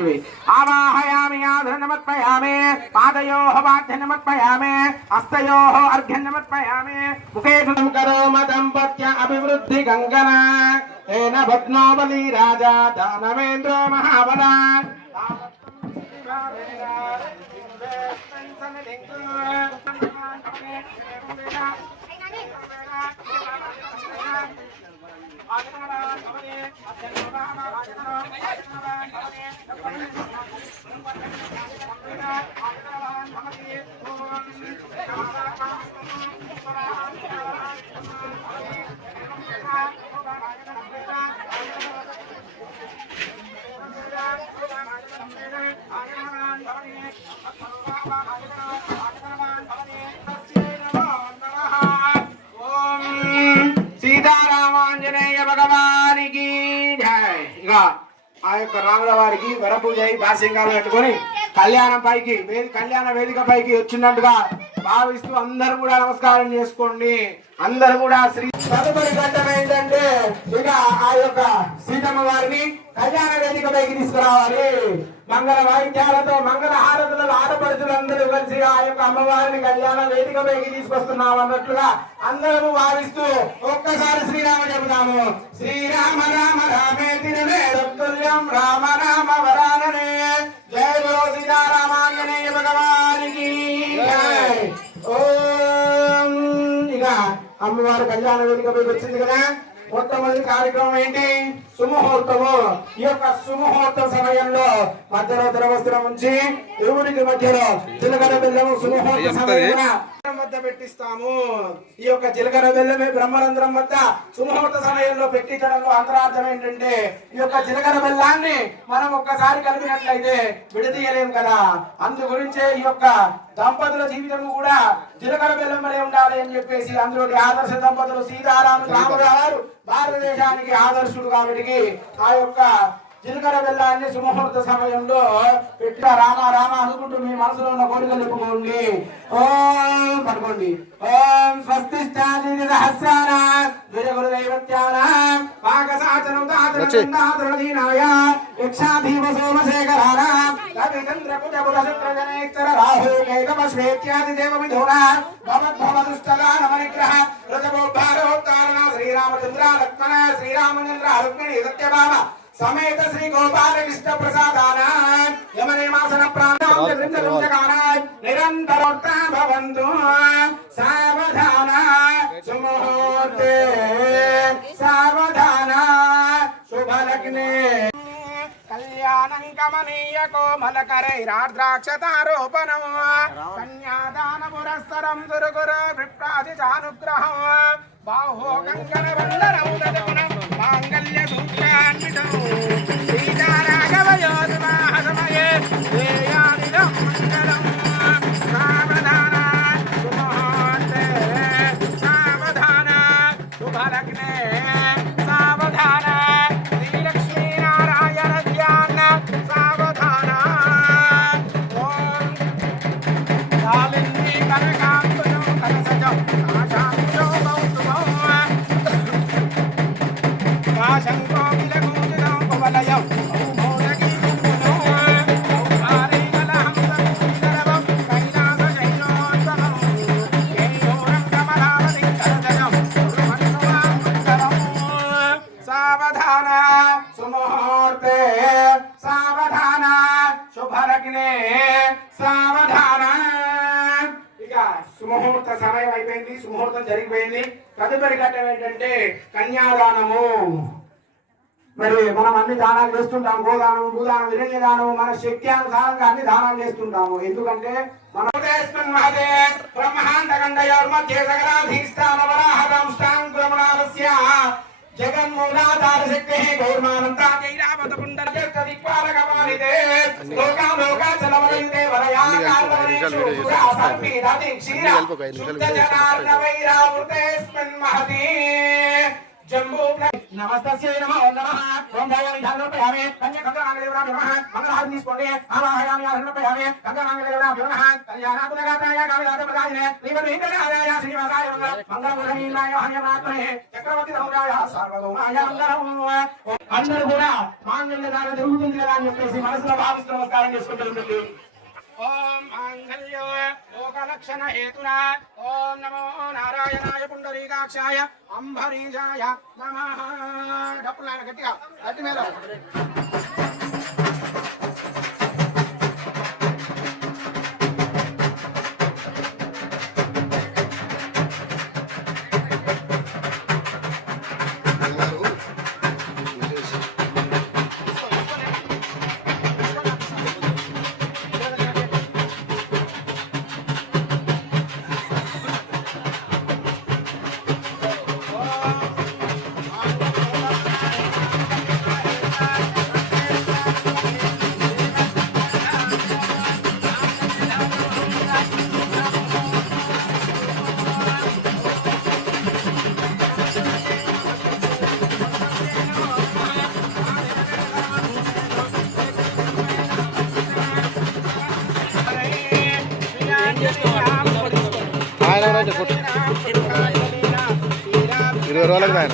पृथ्वी आवाहयामि आधनमर्पयामि पादयोः वाद्यनमर्पयामि हस्तयोः अर्घ्यनमर्पयामि मुखे करोम दम्पत्य अभिवृद्धि गंगना तेन भग्नो बली राजा दानवेन्द्रो महाबला सीतारामांजनेय भगवान की जय। ఆ యొక్క రాముల వారికి వరపూజ బాసింగాలు పెట్టుకొని కళ్యాణం పైకి కళ్యాణ వేదిక పైకి వచ్చినట్టుగా భావిస్తూ అందరూ కూడా నమస్కారం చేసుకోండి. అందరూ కూడా శ్రీ తదుపరి ఘట్టం ఏంటంటే ఇక ఆ యొక్క సీతమ్మ వారిని కళ్యాణ వేదిక పైకి తీసుకురావాలి. మంగళ వాయిద్యాలతో మంగళ హారతులలో ఆడపడుచులందరూ కలిసి ఆ యొక్క అమ్మవారిని కళ్యాణ వేదిక పైకి తీసుకొస్తున్నాం అన్నట్లుగా అందరూ భావిస్తూ ఒక్కసారి శ్రీరామ చెబుతాము. శ్రీరామ రామ రామేతి తుల్యం రామ రామ వరాననే జయ గురు సీతారామాంజనేయ భగవానికి జై. ఓం ఇక అమ్మవారి కళ్యాణ వేదికపై వచ్చింది కదా. మొట్టమొదటి కార్యక్రమం ఏంటి? సుముహూర్తము. ఈ యొక్క సుముహూర్త సమయంలో మధ్యలో ద్రవస్త్రం ఉంచి దేవుడికి మధ్యలో జీలకర్ర బెల్లము సుముహూర్త సమయంలో వద్ద పెట్టిస్తాము. ఈ యొక్క జీలకర్ర బెల్లమే బ్రహ్మరంధ్రం వద్ద సుముహూర్త సమయంలో పెట్టించడంలో అంతరార్థం ఏంటంటే ఈ యొక్క జీలకర్ర బెల్లాన్ని మనం ఒక్కసారి కలిపినట్లయితే విడదీయలేము కదా. అందు గురించే ఈ యొక్క దంపతుల జీవితం కూడా జీలకర్ర బెల్లం వలె ఉండాలి అని చెప్పేసి అందులోని ఆదర్శ దంపతులు సీతారాములు రాముడు గారు భారతదేశానికి ఆదర్శుడు కాబట్టి ఆ యొక్క జీలకర్ర బెల్లాన్ని సుముహూర్త సమయంలో పెట్టి రామ రామ అనుకుంటూ మీ మనసులో ఉన్న కోరికలు చెప్పుకోండి. ఓం పడుకోండి. ఓం స్వస్తి సహస్రాన గురుదైవత్యాన పాకసాచనం దాతృదీనాయ యక్షాధీమ సోమశేఖరాన కవిచంద్ర కుజబుధ శుక్రజనేశ్వర రాహు కైతమశ్వేత్యాది దేవమిథున భవద్భవదుష్టగా నమనిగ్రహ ఋతభోద్ధారోత్తారణ శ్రీరామచంద్ర లక్ష్మణ శ్రీరామచంద్ర రుక్మిణి సత్యభామ సమేత శ్రీ గోపాలకృష్ణ ప్రసాదాన యమనిమాసన ప్రాణాంతరించగాన నిరంతరోక్తా భవంతు సావధాన సుముహూర్తే సావధాన శుభలగ్నే కళ్యాణం కమనీయ కోమలకరైరాద్రాక్షతారోపణం కన్యాదాన పురస్సరం దుర్గురు విప్రాజితానుగ్రహం బాహో కంకణ వందనం దదగుణం మాంగళ్య సూత్రాన్వితం సీతారాఘవయోధుమాహ సమయే శ్రేయానిదం మంగళం సావధాన సుముహూర్తే సావధాన శుభలగ్నే సావధాన శ్రీలక్ష్మీనారాయణ ధ్యాన సావధాన ఓం కాళిందీ కనకాంబరం కలసజం ఆశాంతో కౌస్తుభం శంకో విలగూజనం కువలయం ఔమోదకీ కుంకుమో ఔభారీ కలహంసం శ్రీధరవం కైలాస శైలోత్తమం కేయోరం కమలావతి కరజనం గురుమన్నువాం మంగళం సావధాన సుముహూర్తే సావధాన శుభలగ్నే సావధాన. ఇక సుముహూర్త సమయం అయిపోయింది, సుముహూర్తం జరిగిపోయింది. తదుపరి ఘట్టం ఏంటంటే కన్యాదానము. మరి మనం అన్ని దానాలు చేస్తుంటాం. గోదానం, భూదానం, విరణ్యదానం, మన శక్తి అనుసారంగా అన్ని దానాలు చేస్తుంటాము. ఎందుకంటే మన జగన్మూలాధార శక్తి గౌర్మానంతా కైరావత పుండర దిక్పాలకమానితే లోకాలోకాచలవరైతే వరయాకారవరేషు పురాసర్పీదతి క్షీర శుద్ధ జనార్దవైరావృతేస్మిన్ మహతి జంబూ నమస్తస్యై నమః ఓం నమః ఓం ధ్యాయామి ధ్యానోపయామి కన్య గంగానాగదేవరాభ్యో నమః మంగళహారతి తీసుకోండి ఆవాహయామి ఆసనోపయామి గంగానాగదేవరాభ్యో నమః కళ్యాణాకులగాతాయ కాళిదాతపదాయ శ్రీమద్వేంకటనాథాయ శ్రీనివాసాయ మంగళమురమీనాయ హనుమాత్మనే చక్రవర్తి రౌద్రాయ సార్వభౌమాయ మంగళం. అందరూ కూడా మాంగళ్య దానం జరుగుతుంది కదా అని చెప్పేసి మనసులో భావిస్తూ నమస్కారం చేసుకుంటుంది. ఓం మాంగళ్య లోకలక్షణ హేతునా ఓం నమో నారాయణాయ పుండరీకాక్షాయ అంబరీషాయ నమః. డప్పులాయన గట్టిగా గట్టి మీద ఇరవై రోజులకు ఆయన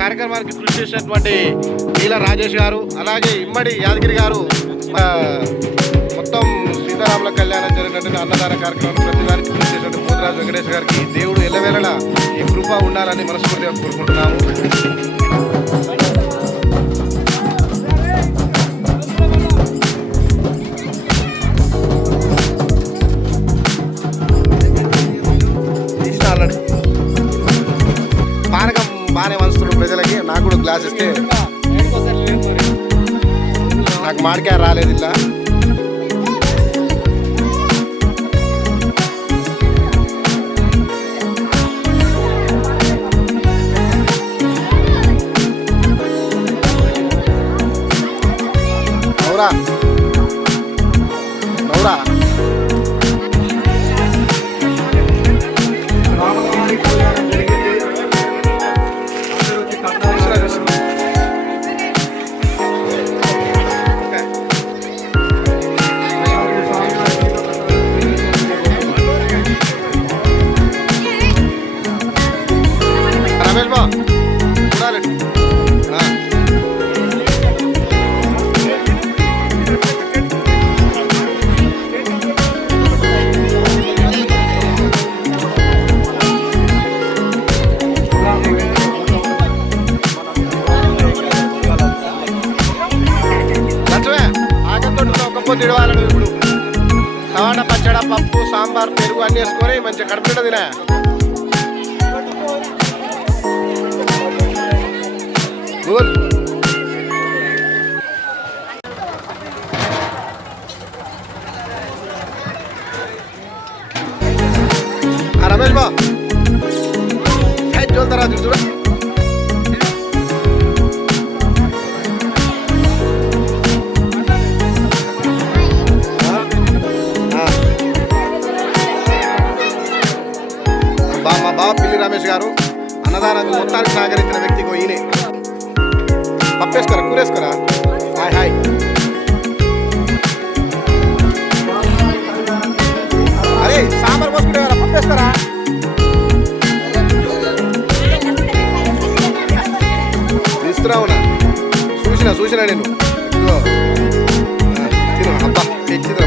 కార్యక్రమానికి కృషి చేసినటువంటి నీల రాజేష్ గారు, అలాగే ఇమ్మడి యాదగిరి గారు మొత్తం సీతారాముల కళ్యాణం జరిగినటువంటి అన్నదాన కార్యక్రమాన్ని ప్రతిదానికి కృషి చేసినటువంటి పోతురాజు వెంకటేష్ గారికి దేవుడు ఎల్లవేళలా ఈ కృప ఉండాలని మనస్ఫూర్తిగా కోరుకుంటున్నాము. పానకం బాగానే వంచుతున్నాడు ప్రజలకి. నాకు కూడా గ్లాస్ ఇస్తే నాకు మాడికాయ రాలేదు ఇలా. నౌరా నౌరా రమేష్ బా చూడాలి. తిడవాలి ఇప్పుడు టమాటా పచ్చడ, పప్పు, సాంబార్, పెరుగు అన్నీ వేసుకొని మంచిగా కడుపులో తినా. గూగుల్ రమేష్ బా చూస్తారా చూడ మా బావ పిల్లి రమేష్ గారు అన్నదానాన్ని మొత్తానికి సహకరించిన వ్యక్తికి ఈయనే. పప్పేసుకోరా, కూరేసుకోరా. Hi hi. అరే సాంబార్ పోసుకుంటే పప్పేస్తారా? తీసుకురావునా? చూసినా నేను తిను. అబ్బా తెచ్చిద్రా.